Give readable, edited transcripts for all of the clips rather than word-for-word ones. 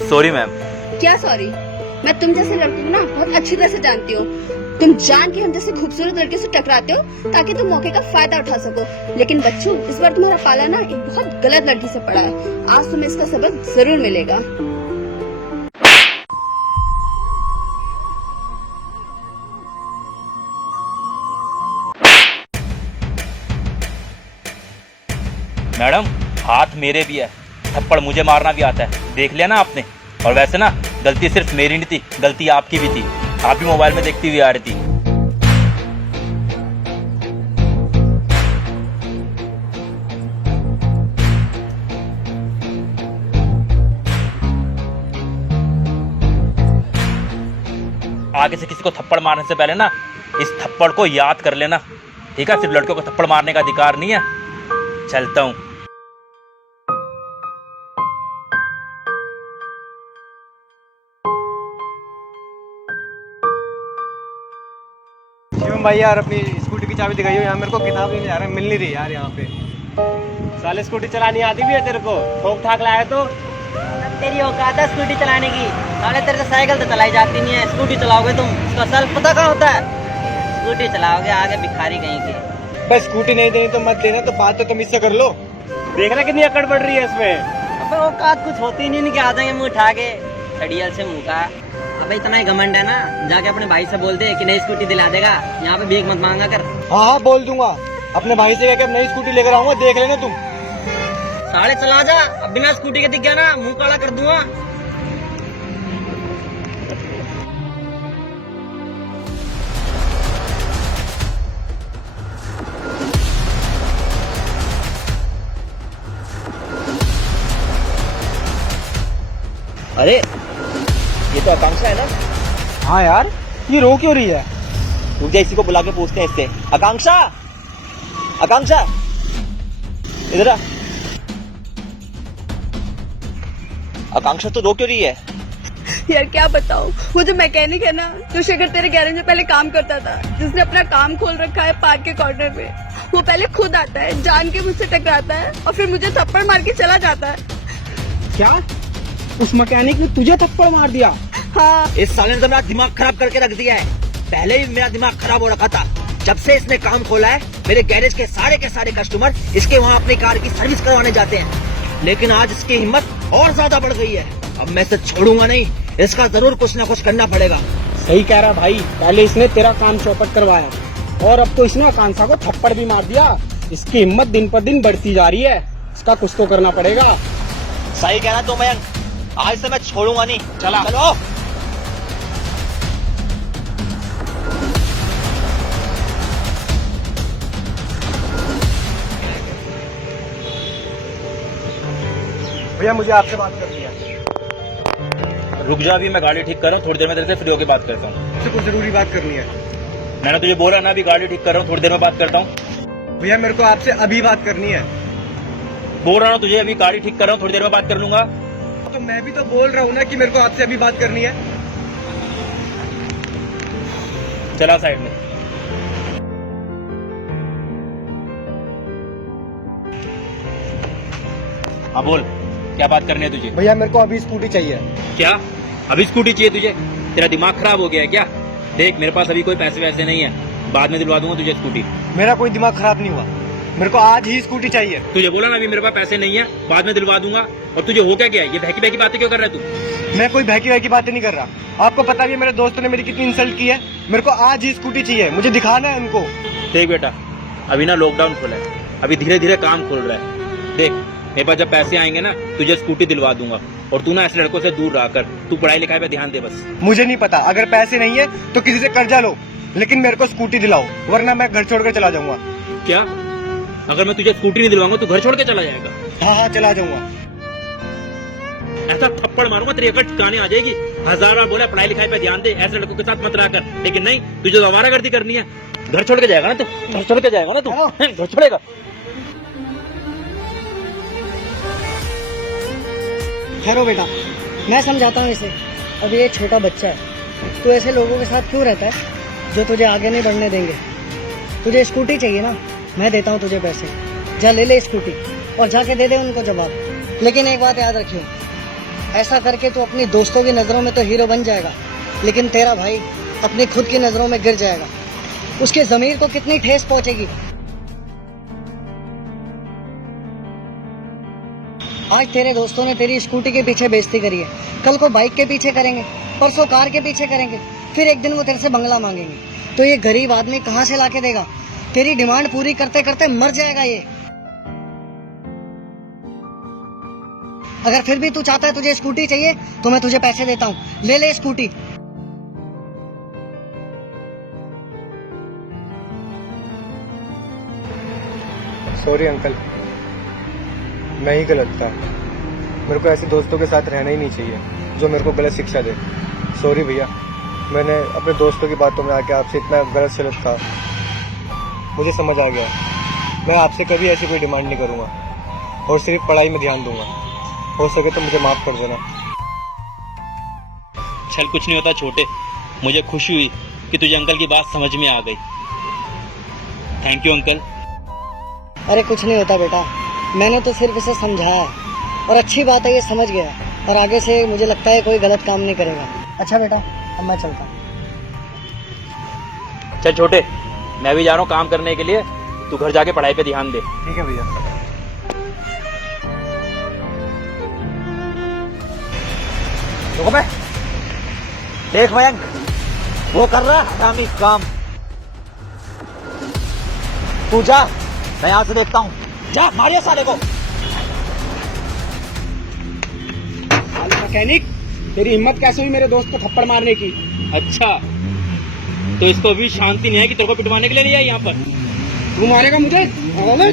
Sorry ma'am. क्या sorry? मैं तुम जैसे लड़कों को ना बहुत अच्छी तरह से जानती हूँ। तुम जान के हम जैसे खूबसूरत लड़के से टकराते हो ताकि तुम मौके का फायदा उठा सको। लेकिन बच्चों, इस बार तुम्हारा पाला ना एक बहुत गलत लड़की से पड़ा है। आज तुम्हें इसका सबक जरूर मिलेगा। मैडम, हाथ मेरे भी है, थप्पड़ मुझे मारना भी आता है, देख लिया ना आपने। और वैसे ना, गलती सिर्फ मेरी नहीं थी, गलती आपकी भी थी। आप भी मोबाइल में देखती हुई आ रही थी। आगे से किसी को थप्पड़ मारने से पहले ना इस थप्पड़ को याद कर लेना, ठीक है? सिर्फ लड़कियों को थप्पड़ मारने का अधिकार नहीं है। चलता हूँ। शिवम भाई यार, अपनी स्कूटी की चाबी दिखाइए। यहाँ मेरे को किताब नहीं आ रहा, मिल नहीं रही यार यहाँ पे। साले स्कूटी चलानी आती भी है तेरे को? ठोक ठाक लाया तो तेरी औकात है स्कूटी चलाने की? साले तेरे से साइकिल तो चलाई जाती नहीं है, स्कूटी चलाओगे तुम? इसका असल पता कहाँ होता है? स्कूटी चलाओगे आगे भिखारी कहीं के। बस स्कूटी नहीं देनी तो मत देना, तो बात तो तुम इससे कर लो। देख रहा कितनी अकड़ पड़ रही है इसमें। अबे औकात कुछ होती नहीं, कि आ जाएंगे मुंह उठा के सड़ियल से मुंह का। अबे इतना ही घमंड है ना, जाके अपने भाई से बोल दे कि नई स्कूटी दिला देगा। यहाँ पे भीख मत मांगा कर। हाँ बोल दूंगा, अपने भाई से कहकर नई स्कूटी लेकर आऊंगा, देख लेना तुम। साले चला जा, अब बिना स्कूटी के दिख गया ना मुंह काला कर दूंगा। अरे, ये तो आकांक्षा है ना? हाँ यार, ये रो क्यों रही है? मुझे इसी को बुला के पूछते हैं इससे। आकांक्षा, आकांक्षा, इधर आ। आकांक्षा तो रो क्यों रही है? यार क्या बताऊँ, वो जो मैकेनिक है ना, जो शेखर तेरे गैरेज में पहले काम करता था, जिसने अपना काम खोल रखा है पार्क के कॉर्नर पे, वो पहले खुद आता है, जान के मुझसे टकराता है और फिर मुझे थप्पड़ मार के चला जाता है। क्या उस मैकेनिक ने तुझे थप्पड़ मार दिया? हाँ। इस साले ने तो मेरा दिमाग खराब करके रख दिया है। पहले ही मेरा दिमाग खराब हो रखा था। जब से इसने काम खोला है, मेरे गैरेज के सारे कस्टमर इसके वहाँ अपनी कार की सर्विस करवाने जाते हैं। लेकिन आज इसकी हिम्मत और ज्यादा बढ़ गई है। अब मैं इसे छोड़ूंगा नहीं, इसका जरूर कुछ ना कुछ करना पड़ेगा। सही कह रहा भाई, पहले इसने तेरा काम चौपट करवाया और अब तो इसने आकांक्षा को थप्पड़ भी मार दिया। इसकी हिम्मत दिन पर दिन बढ़ती जा रही है, इसका कुछ तो करना पड़ेगा। सही कहना तो मयंक, आज से मैं छोड़ूंगा नहीं। चला चलो। भैया मुझे आपसे बात करनी है। रुक जा, अभी मैं गाड़ी ठीक कर रहा हूँ, थोड़ी देर में तेरे से फ्री होकर बात करता हूँ। मुझे कुछ जरूरी बात करनी है। मैंने तुझे बोला ना, अभी गाड़ी ठीक कर रहा हूँ, थोड़ी देर में बात करता हूँ। भैया मेरे को आपसे अभी बात करनी है। बोल रहा हूँ तुझे, अभी गाड़ी ठीक कर रहा हूँ, थोड़ी देर में बात कर लूंगा। तो मैं भी तो बोल रहा हूँ ना कि मेरे को आपसे अभी बात करनी है। चला साइड में। हाँ बोल, क्या बात करनी है तुझे? भैया मेरे को अभी स्कूटी चाहिए। क्या अभी स्कूटी चाहिए तुझे? तेरा दिमाग खराब हो गया है क्या? देख, मेरे पास अभी कोई पैसे वैसे नहीं है, बाद में दिलवा दूंगा तुझे स्कूटी। मेरा कोई दिमाग खराब नहीं हुआ, मेरे को आज ही स्कूटी चाहिए। तुझे बोला ना अभी मेरे पास पैसे नहीं है, बाद में दिलवा दूंगा। और तुझे हो क्या है? ये बहकी बहकी बातें क्यों कर रहा है तू? मैं कोई बहकी बहकी बातें नहीं कर रहा। आपको पता भी है मेरे दोस्तों ने मेरी कितनी इंसल्ट की है। मेरे को आज ही स्कूटी चाहिए, मुझे दिखाना है उनको। देख बेटा, अभी ना लॉकडाउन खुला है, अभी धीरे धीरे काम खुल रहा है। देख, मेरे पास जब पैसे आएंगे ना, तुझे स्कूटी दिलवा दूंगा। और तू ना ऐसे लड़कों से दूर रह कर, तू पढ़ाई लिखाई पे ध्यान दे बस। मुझे नहीं पता, अगर पैसे नहीं है तो किसी से कर्जा लो, लेकिन मेरे को स्कूटी दिलाओ, वरना मैं घर छोड़कर चला जाऊंगा। क्या? अगर मैं तुझे स्कूटी नहीं दिलवाऊंगा तो घर छोड़ के चला जाएगा? हाँ हाँ चला जाऊंगा। ऐसा थप्पड़ मारूंगा तेरी अकड़ ठिकाने आ जाएगी। 1000 बार बोला पढ़ाई लिखाई पे ध्यान दे, ऐसे लड़कों के साथ मत रहा कर, लेकिन नहीं, तुझे आवारागर्दी करनी है। घर छोड़ के जाएगा ना तू? घर छोड़ के जाएगा ना तू? घर छोड़ेगा? ठहरो बेटा, मैं समझाता हूँ इसे। अब ये छोटा बच्चा है, तू ऐसे लोगों के साथ क्यों रहता है जो तुझे आगे नहीं बढ़ने देंगे। तुझे स्कूटी चाहिए ना, मैं देता हूँ तुझे पैसे, जा ले ले स्कूटी और जाके दे दे उनको जवाब। लेकिन एक बात याद रखियो, ऐसा करके तू अपनी दोस्तों की नज़रों में तो हीरो बन जाएगा, लेकिन तेरा भाई अपनी खुद की नज़रों में गिर जाएगा। उसके ज़मीर को कितनी ठेस पहुंचेगी। आज तेरे दोस्तों ने तेरी स्कूटी के पीछे बेइज्जती करी है, कल को बाइक के पीछे करेंगे, परसों कार के पीछे करेंगे, फिर एक दिन वो तेरे से बंगला मांगेंगे। तो ये गरीब आदमी कहाँ से लाके देगा? तेरी डिमांड पूरी करते करते मर जाएगा ये। अगर फिर भी तू चाहता है तुझे स्कूटी चाहिए तो मैं तुझे पैसे देता हूँ, ले स्कूटी। सॉरी अंकल, मैं ही गलत था। मेरे को ऐसे दोस्तों के साथ रहना ही नहीं चाहिए जो मेरे को गलत शिक्षा दे। सॉरी भैया, मैंने अपने दोस्तों की बातों में आके आपसे इतना गलत सलत था। मुझे समझ आ गया, मैं आपसे कभी ऐसी कोई डिमांड नहीं करूँगा और सिर्फ पढ़ाई में ध्यान दूंगा। हो सके तो मुझे माफ़ कर देना। चल कुछ नहीं होता छोटे, मुझे खुशी हुई कि तुझे अंकल की बात समझ में आ गई। Thank you uncle. अरे कुछ नहीं होता बेटा, मैंने तो सिर्फ इसे समझाया है और अच्छी बात है ये समझ गया और आगे से मुझे लगता है कोई गलत काम नहीं करेगा। अच्छा बेटा, अब मैं चलता हूँ। चल छोटे, मैं भी जा रहा हूँ काम करने के लिए, तू घर जाके पढ़ाई पे ध्यान दे। ठीक है भैया। रुको बे। देख मयंक, वो कर रहा है हरामी काम। तू जा, मैं यहाँ से देखता हूँ। जा मारियो साले को। मैकेनिक, तेरी हिम्मत कैसे हुई मेरे दोस्त को थप्पड़ मारने की? अच्छा, तो इसको अभी शांति नहीं है कि तेरे को पिटवाने के लिए नहीं आई यहाँ पर? तू मारेगा मुझे? अरे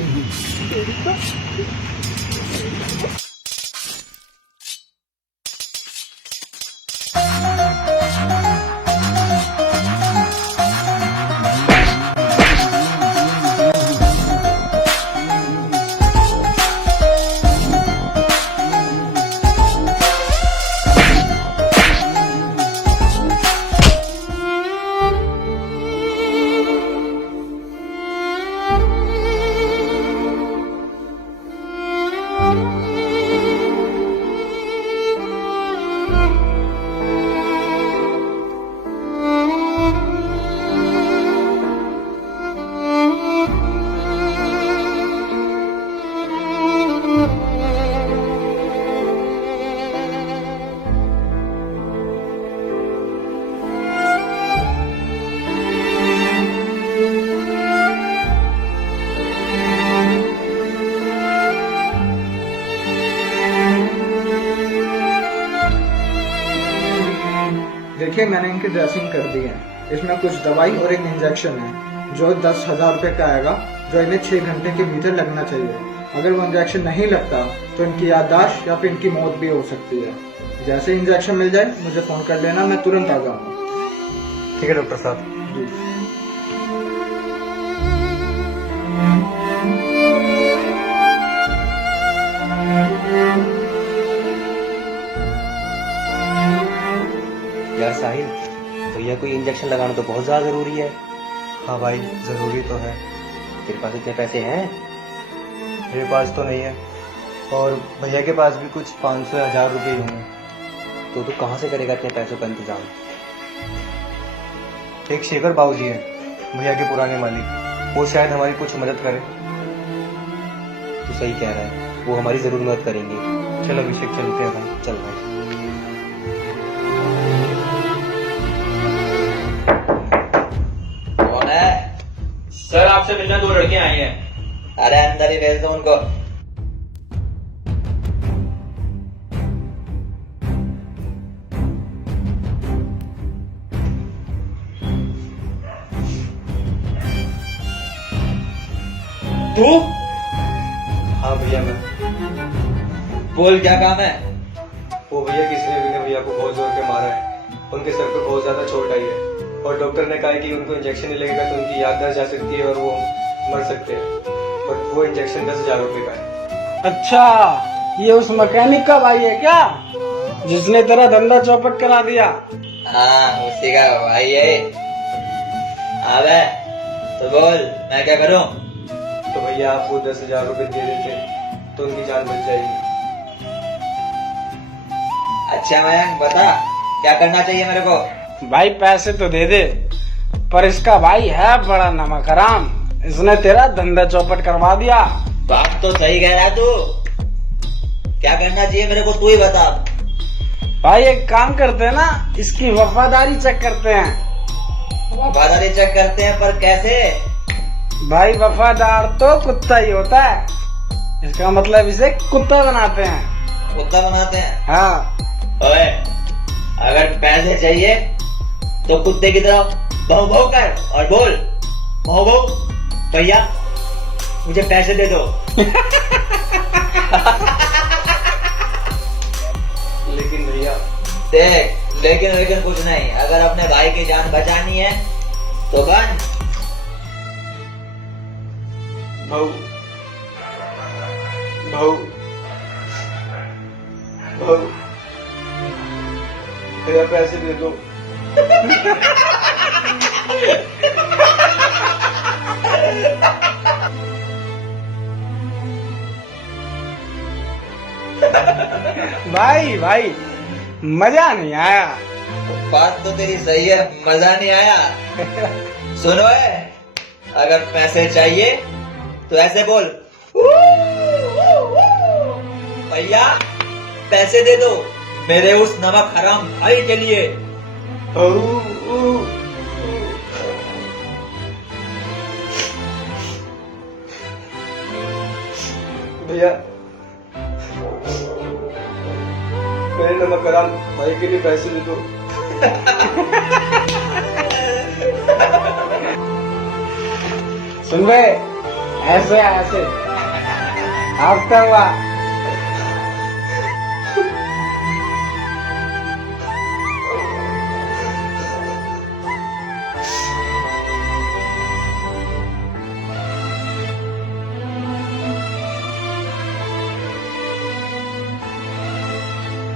देखिए, मैंने इनकी ड्रेसिंग कर दी है। इसमें कुछ दवाई और एक इंजेक्शन है जो 10,000 रुपये का आएगा, जो इन्हें 6 घंटे के भीतर लगना चाहिए। अगर वो इंजेक्शन नहीं लगता तो इनकी याददाश्त या फिर इनकी मौत भी हो सकती है। जैसे इंजेक्शन मिल जाए मुझे फोन कर लेना, मैं तुरंत आ जाऊंगा। ठीक है डॉक्टर साहब। जी। यार साहिल, भैया कोई इंजेक्शन लगाना तो बहुत ज्यादा जरूरी है। हाँ भाई, जरूरी तो है। तेरे पास इतने पैसे हैं? मेरे पास तो नहीं है और भैया के पास भी कुछ 500-1000 रुपये होंगे। तो तू कहाँ से करेगा इतने पैसों का इंतजाम? एक शेखर बाबूजी है, भैया के पुराने मालिक, वो शायद हमारी कुछ मदद करे। तू सही कह रहा है, वो हमारी जरूर मदद करेंगे। चल अभिषेक, चलते हैं भाई। चल भाई। कौन है? सर आपसे मिलने 2 लड़के आए हैं। अरे अंदर ही भेज दो उनको। तू? हाँ भैया, मैं। बोल, क्या काम है? वो भैया किसी ने भैया को बहुत जोर के मारा है। उनके सर पे बहुत ज्यादा चोट आई है और डॉक्टर ने कहा है कि उनको इंजेक्शन नहीं लगेगा तो उनकी याददाश्त जा सकती है और वो मर सकते हैं। और वो इंजेक्शन 10,000 रुपये का है। अच्छा, ये उस मैकेनिक का भाई है क्या, जिसने तेरा धंधा चौपट करा दिया? हाँ, उसी का भाई है। अबे तो बोल, मैं क्या करूं? तो भैया आप वो 10,000 रुपये दे देते तो उनकी जान बच जाएगी। अच्छा मयंक बता क्या करना चाहिए मेरे को। भाई पैसे तो दे दे, पर इसका भाई है बड़ा नमक हराम, इसने तेरा धंधा चौपट करवा दिया। बात तो सही कह रहा है तू, क्या करना चाहिए मेरे को तू ही बता। भाई एक काम करते हैं ना, इसकी वफादारी चेक करते हैं। वफादारी चेक करते हैं, पर कैसे? भाई वफादार तो कुत्ता ही होता है, इसका मतलब इसे कुत्ता बनाते हैं। कुत्ता बनाते हैं? हाँ। ओए, अगर पैसे चाहिए तो कुत्ते की तरह भौ भौ कर और बोल, भौ भौ भैया मुझे पैसे दे दो। लेकिन भैया देख, लेकिन कुछ नहीं, अगर अपने भाई की जान बचानी है तो बन। भाऊ भाऊ भाऊ भैया पैसे दे दो। भाई भाई मजा नहीं आया। बात तो तेरी सही है, मजा नहीं आया। सुनो है, अगर पैसे चाहिए तो ऐसे बोल, भैया पैसे दे दो मेरे उस नमक हराम भाई के लिए। भैया मेरे नमक हराम भाई के लिए पैसे दे दो। सुन बे, ऐसे ऐसे आपका हुआ।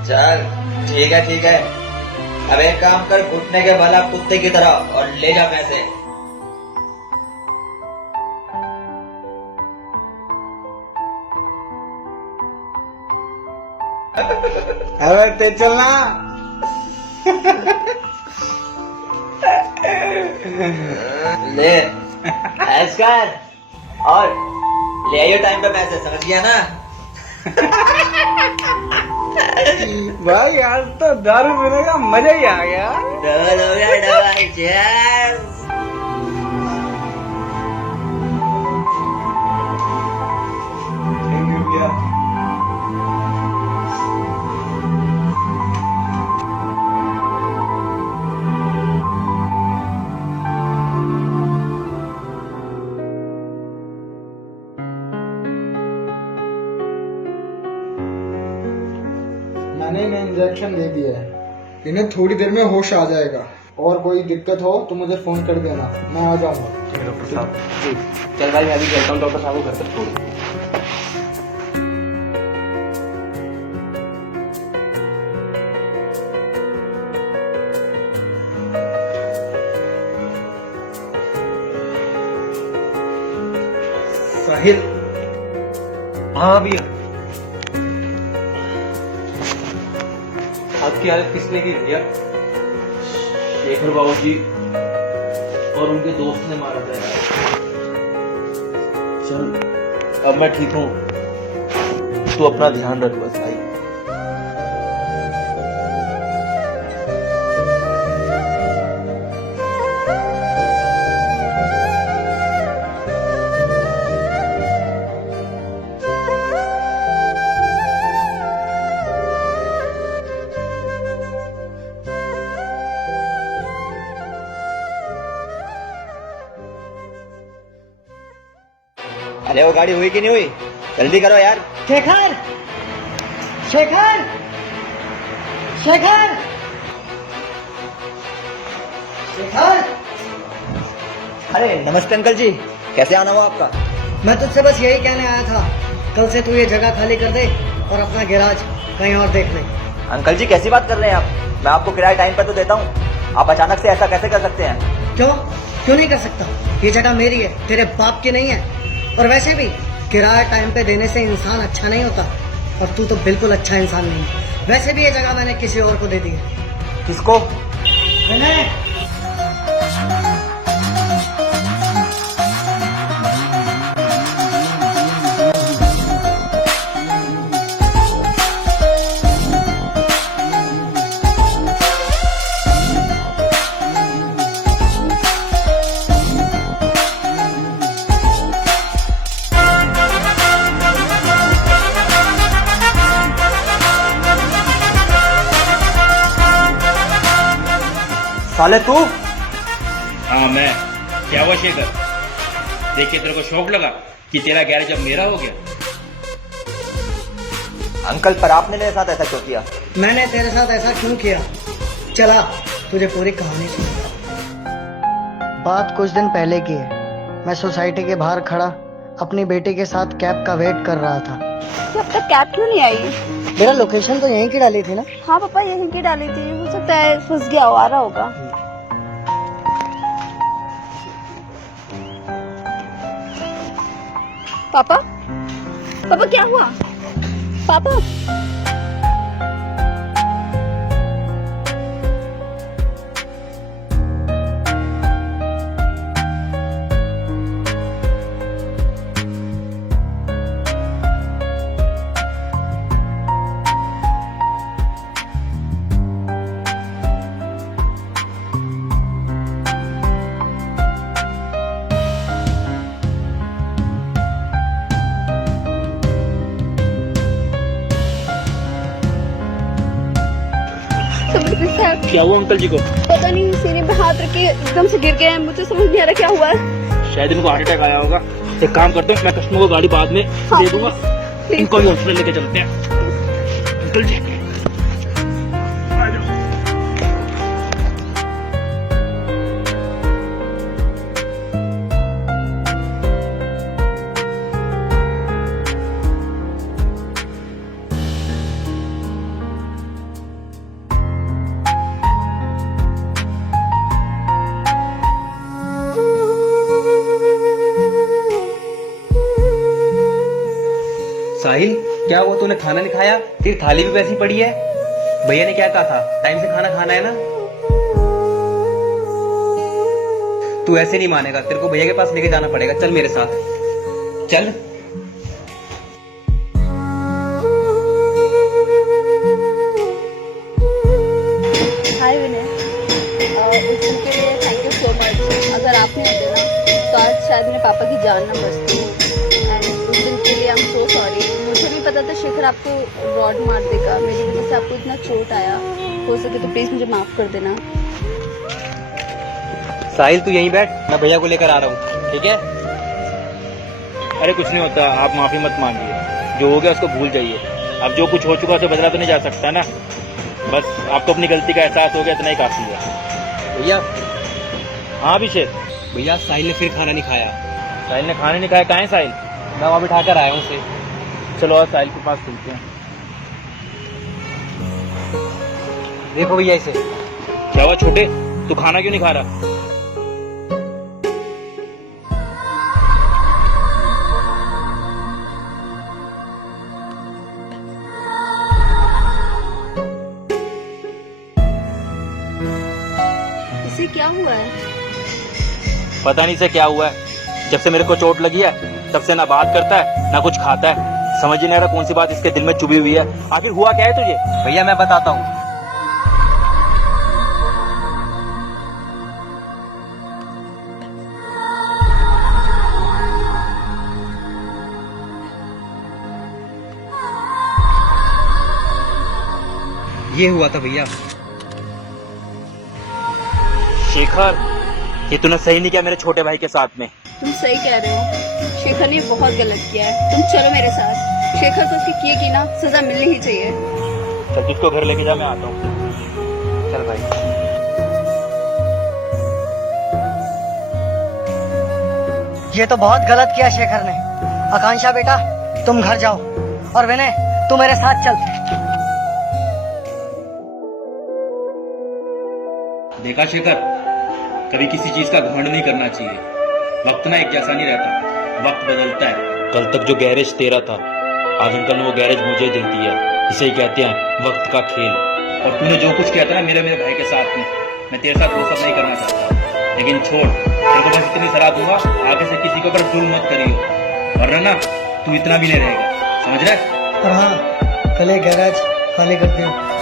चल ठीक है, अब एक काम कर, घुटने के बल आप कुत्ते की तरह और ले जा पैसे। अबे ते चलना। ले ऐश कर और ले आइयो टाइम पे पैसे, समझ गया ना? भाई आज तो दारू पीने का मजा ही आ गया। डबल हो गया, डबल। चीयर्स। थैंक यू भैया। मैंने इन्हें इंजेक्शन दे दिया है, इन्हें थोड़ी देर में होश आ जाएगा, और कोई दिक्कत हो तो मुझे फोन कर देना, मैं आ जाऊंगा। डॉक्टर साहब चल भाई, मैं भी चलता हूँ, डॉक्टर साहब को घर तक छोड़। साहिल। हाँ भैया। आपकी हालत किसने की भैया? शेखर बाबू जी और उनके दोस्त ने मारा था यार। चल अब मैं ठीक हूँ, तू अपना ध्यान रख बस भाई। अरे वो गाड़ी हुई कि नहीं हुई, जल्दी करो यार। शेखर, शेखर, शेखर, शेखर। अरे नमस्ते अंकल जी, कैसे आना हुआ आपका? मैं तुझसे बस यही कहने आया था, कल से तू ये जगह खाली कर दे और अपना गैराज कहीं और देख ले। अंकल जी कैसी बात कर रहे हैं आप, मैं आपको किराया टाइम पर तो देता हूँ, आप अचानक से ऐसा कैसे कर सकते हैं? क्यों नहीं कर सकता? ये जगह मेरी है, तेरे बाप की नहीं है। और वैसे भी किराया टाइम पे देने से इंसान अच्छा नहीं होता, और तू तो बिल्कुल अच्छा इंसान नहीं है। वैसे भी ये जगह मैंने किसी और को दे दी है। किसको? मैंने साले तू? हाँ मैं। क्या हुआ शेखर? देखिए तेरे को शौक लगा कि तेरा गैरेज अब मेरा हो गया। अंकल पर आपने मेरे साथ ऐसा क्यों किया? मैंने तेरे साथ ऐसा क्यों किया? चला तुझे पूरी कहानी सुना। बात कुछ दिन पहले की है। मैं सोसाइटी के बाहर खड़ा अपनी बेटी के साथ कैब का वेट कर रहा था। तो अब तक कैब क्यों नहीं आई? मेरा लोकेशन तो यहीं की डाली थी ना। हाँ पापा यहीं की डाली थी, हो सकता है फंस गया हो, आ रहा होगा। पापा पापा क्या हुआ? पापा क्या हुआ अंकल जी को? पता नहीं, सीने पे हाथ रख के एकदम से गिर गए हैं। मुझे समझ नहीं आ रहा क्या हुआ है। शायद इनको हार्ट अटैक आया होगा। एक काम करते हैं, मैं कस्टमर को गाड़ी बाद में दे दूंगा, इनको भी हॉस्पिटल लेके चलते हैं। अंकल जी साहिल, क्या हुआ? तूने खाना नहीं खाया? तेरी थाली भी वैसी पड़ी है। भैया ने क्या कहा था? टाइम से खाना खाना है ना। तू ऐसे नहीं मानेगा, तेरे को भैया के पास लेके जाना पड़ेगा। चल मेरे साथ चल। हाय विनय, उस दिन के लिए थैंक यू सो मच। अगर आप नहीं होते ना तो आज शायद मेरे पापा की जान ना बचती। एंड उस दिन के लिए आई एम सो सॉरी। मुझे भी पता था शेखर आपको रॉड मार देगा, मेरी वजह से आपको इतना चोट आया। हो सके तो प्लीज मुझे माफ कर देना। साहिल तू यहीं बैठ, मैं भैया को लेकर आ रहा हूँ, ठीक है? अरे कुछ नहीं होता, आप माफी मत मांगिए। जो हो गया उसको भूल जाइए। अब जो कुछ हो चुका उसे बदला तो नहीं जा सकता ना। बस आपको अपनी गलती का एहसास हो गया, इतना ही काफी है। भैया। हाँ अभिषेक। भैया साहिल ने फिर खाना नहीं खाया। साहिल ने खाना नहीं खाया? कहाँ है साहिल? मैं वहाँ बिठा कर आया हूँ उसे। चलो और साहिल के पास चलते हैं। देखो भैया इसे। क्या हुआ छोटे, तू खाना क्यों नहीं खा रहा? इसे क्या हुआ है? पता नहीं से क्या हुआ है। जब से मेरे को चोट लगी है तब से ना बात करता है ना कुछ खाता है। समझ ही नहीं आ रहा कौन सी बात इसके दिल में चुभी हुई है। आखिर हुआ क्या है तुझे? भैया मैं बताता हूँ। ये हुआ था भैया। शेखर, ये तूने सही नहीं किया मेरे छोटे भाई के साथ में। तुम सही कह रहे हो, शेखर ने बहुत गलत किया है। तुम चलो मेरे साथ। शेखर को उसकी किए की ना सजा मिलनी ही चाहिए। चल तुझको घर लेके जा, मैं आता हूँ। चल भाई। ये तो बहुत गलत किया शेखर ने। आकांक्षा बेटा तुम घर जाओ और विनय तू मेरे साथ चल। देखा शेखर, कभी किसी चीज का घमंड नहीं करना चाहिए। वक्त ना एक जैसा नहीं रहता, वक्त बदलता है। कल तक जो गैरेज तेरा था, आज अंकल ने वो गैरेज मुझे दे दिया। इसे ही कहते हैं वक्त का खेल। और तूने जो कुछ किया था ना मेरे भाई के साथ में, मैं तेरे साथ वो सब नहीं करना चाहता। लेकिन छोड़, तेरे को बस इतनी सलाह दूंगा, आगे से किसी के ऊपर जुल्म मत करियो, वरना ना तू इतना भी नहीं रहेगा, समझ रहा है? और हाँ, कल एक गैराज खाली कर दियो।